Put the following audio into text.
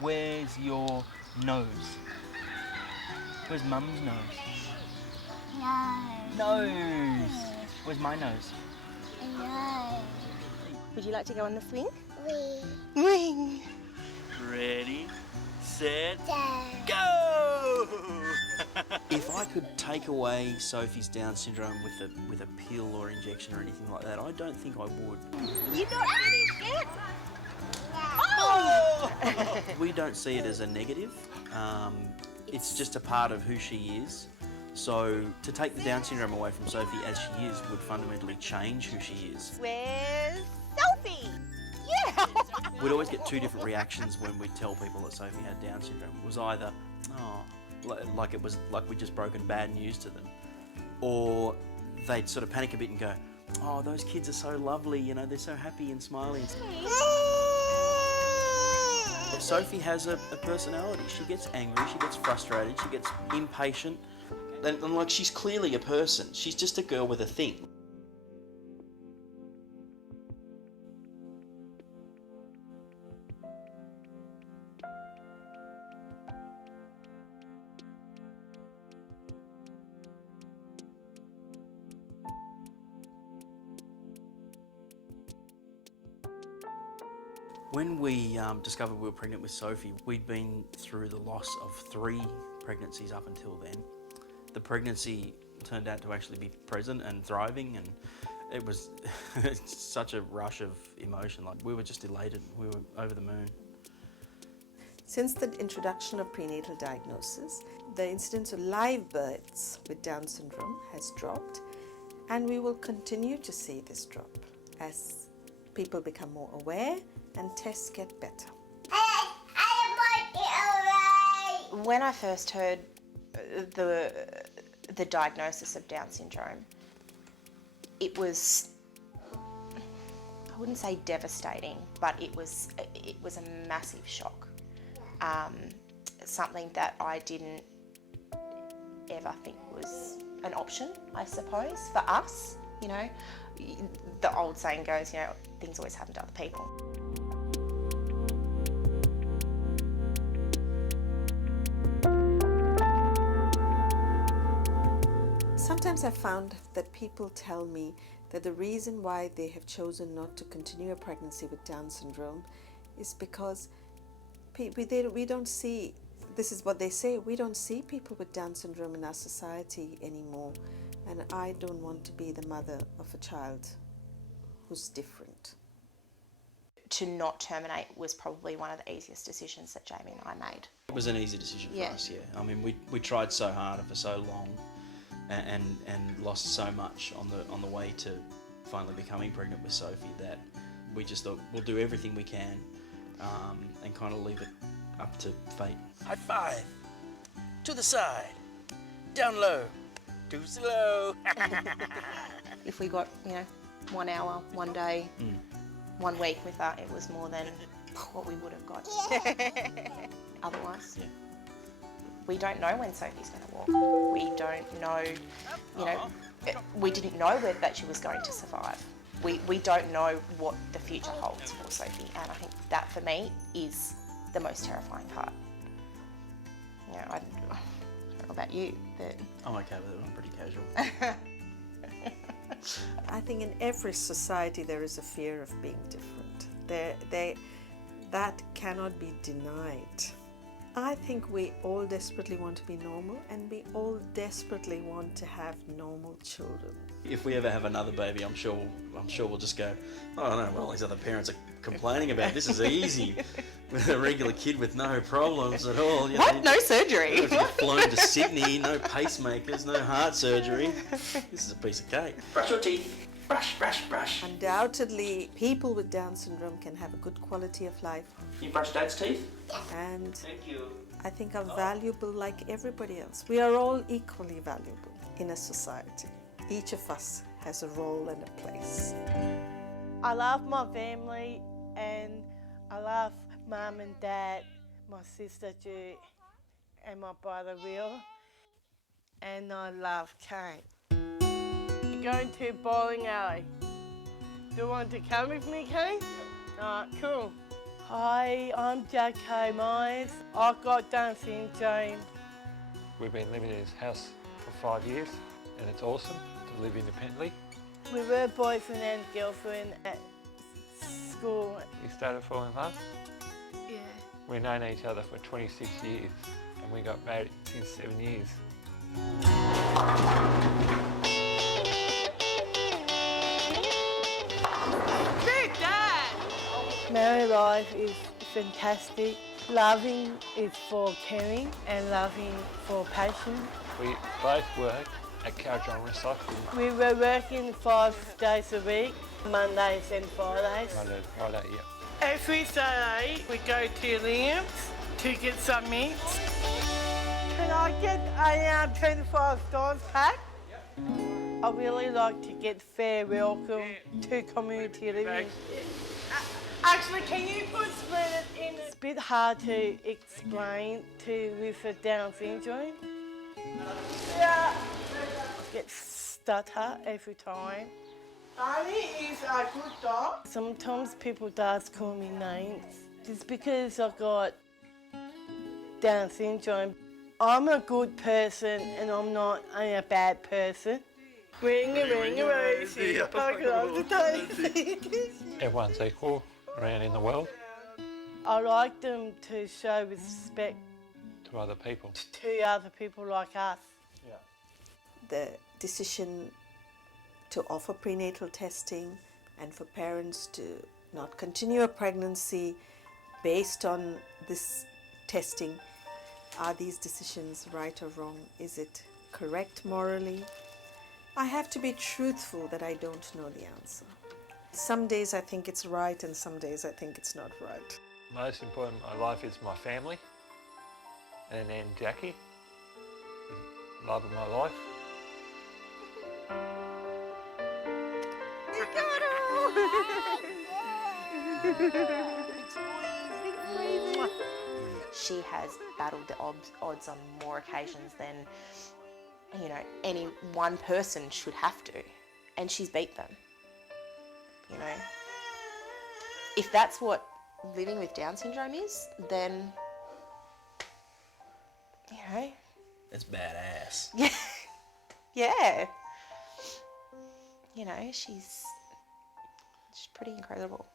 Where's your nose? Where's Mum's nose? Nose. Where's my nose? Would you like to go on the swing? We Wing! Ready, set, go! If I could take away Sophie's Down syndrome with a pill or injection or anything like that, I don't think I would. You're not finished yet? Oh! We don't see it as a negative. It's just a part of who she is. So to take the Down syndrome away from Sophie as she is would fundamentally change who she is. Where's Sophie? Yeah! We'd always get two different reactions when we tell people that Sophie had Down syndrome. It was either, oh, like it was like we'd just broken bad news to them, or they'd sort of panic a bit and go, oh, those kids are so lovely, you know, they're so happy and smiling. Sophie has a personality. She gets angry, she gets frustrated, she gets impatient, and like she's clearly a person. She's just a girl with a thing. When we discovered we were pregnant with Sophie, we'd been through the loss of 3 pregnancies up until then. The pregnancy turned out to actually be present and thriving, and it was such a rush of emotion. Like, we were just elated, we were over the moon. Since the introduction of prenatal diagnosis, the incidence of live births with Down syndrome has dropped, and we will continue to see this drop as people become more aware and tests get better. When I first heard the diagnosis of Down syndrome, it was, I wouldn't say devastating, but it was a massive shock. Something that I didn't ever think was an option, I suppose, for us. You know, the old saying goes, you know, things always happen to other people. Sometimes I found that people tell me that the reason why they have chosen not to continue a pregnancy with Down syndrome is because we don't see, this is what they say, we don't see people with Down syndrome in our society anymore, and I don't want to be the mother of a child who's different. To not terminate was probably one of the easiest decisions that Jamie and I made. It was an easy decision for us, yeah. I mean, we tried so hard for so long and lost so much on the way to finally becoming pregnant with Sophie that we just thought we'll do everything we can and kind of leave it up to fate. High five. To the side. Down low. Too slow. If we got, you know, 1 hour, 1 day, 1 week with her, it was more than what we would have got. Otherwise, we don't know when Sophie's going to walk. We don't know, you know, we didn't know that she was going to survive. We don't know what the future holds for Sophie, and I think that for me is the most terrifying part. You know, I don't know about you, but I'm okay with it, I'm pretty casual. I think in every society there is a fear of being different. That cannot be denied. I think we all desperately want to be normal, and we all desperately want to have normal children. If we ever have another baby, I'm sure we'll just go, oh no, well, these other parents are complaining about this is easy. With a regular kid with no problems at all. You what? know, No surgery? If you've flown to Sydney, no pacemakers, no heart surgery. This is a piece of cake. Brush your teeth. Brush, brush, brush. Undoubtedly, people with Down syndrome can have a good quality of life. You brush Dad's teeth? And Thank you. I think are valuable like everybody else. We are all equally valuable in a society. Each of us has a role and a place. I love my family, and I love Mum and Dad, my sister Ju, and my brother Will, and I love Kane. We're going to bowling alley. Do you want to come with me, Kane? Alright, cool. Hi, I'm Jacko Myers. I've got Down syndrome. We've been living in this house for 5 years and it's awesome to live independently. We were boyfriend and girlfriend at school. We started falling in love. Yeah. We've known each other for 26 years and we got married in 7 years. Big Dad! Married life is fantastic. Loving is for caring and loving for passion. We both work at Carriage-on Recycling. We were working 5 days a week, Mondays and Fridays. Monday to Friday, yeah. Every Saturday we go to Liam's to get some meats. Can I get a $25 pack? I really like to get fair welcome to community living. Actually, can you put split it in? It's a bit hard to explain to with a Down syndrome. Yeah. I get stutter every time. Barney is a good dog. Sometimes people does call me names. It's because I got Down syndrome. I'm a good person and I'm not a bad person. Ring a rosie, a pocket of the daisy. Everyone's equal around in the world I like them to show respect to other people. to other people like us. The decision to offer prenatal testing and for parents to not continue a pregnancy based on this testing, are these decisions right or wrong? Is it correct morally? I have to be truthful that I don't know the answer. Some days I think it's right and some days I think it's not right. Most important in my life is my family and then Jackie, the love of my life. She has battled the odds on more occasions than, you know, any one person should have to, and she's beat them. You know, if that's what living with Down syndrome is, then, you know, It's badass. yeah, you know, she's pretty incredible.